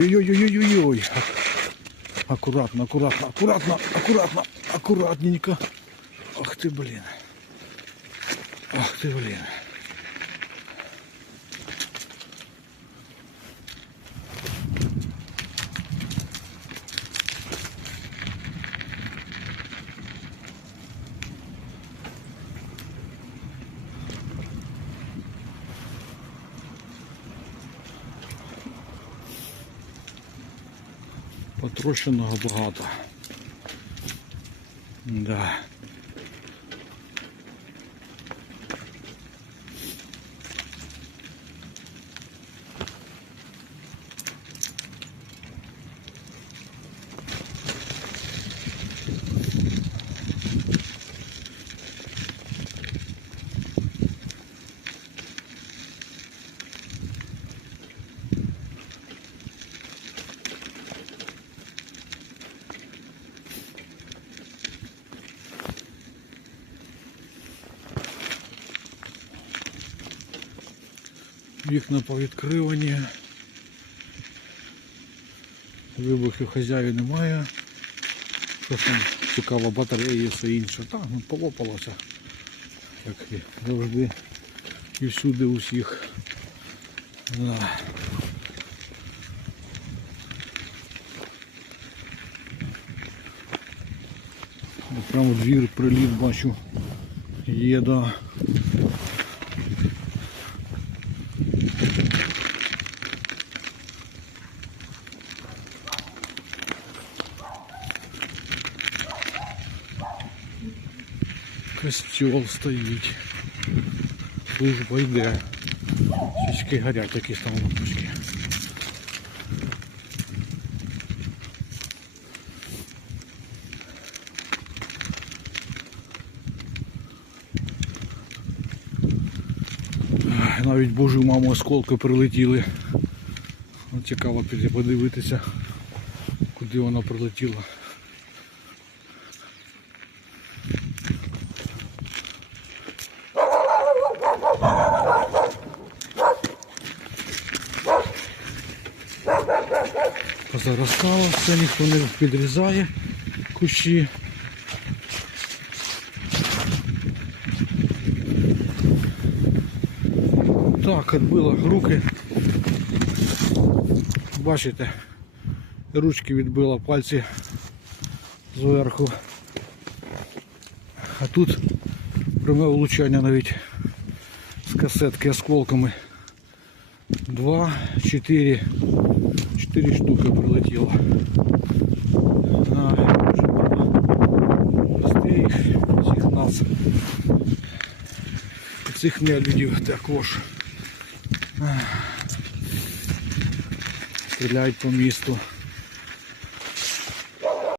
Ой-ой-ой-ой-ой. Аккуратно, аккуратно, аккуратно, аккуратно, аккуратненько. Ах ты, блин. Ах ты, блин. Потрощеного багато. Да. Вікна повідкривані. Вибухів хазяїв немає. Що там цікаво, батареї все інше. Так, ну полопалося. Як і завжди. І всюди усіх. Да. Прямо двір приліт бачу. Є, да. Костюл стоїть. Служба йде. Січки горять якісь там лампочки. Навіть божу маму осколки прилетіли. Цікаво піти подивитися, куди вона прилетіла. Позаростало, все ніхто не підрізає кущі. Так, відбило руки. Бачите, ручки відбило пальці зверху. А тут пряме влучання навіть з касетки осколками. Два, чотири, чотири штуки прилетіло. Всіх нас. Цих нелюдів також. Стріляють по місту.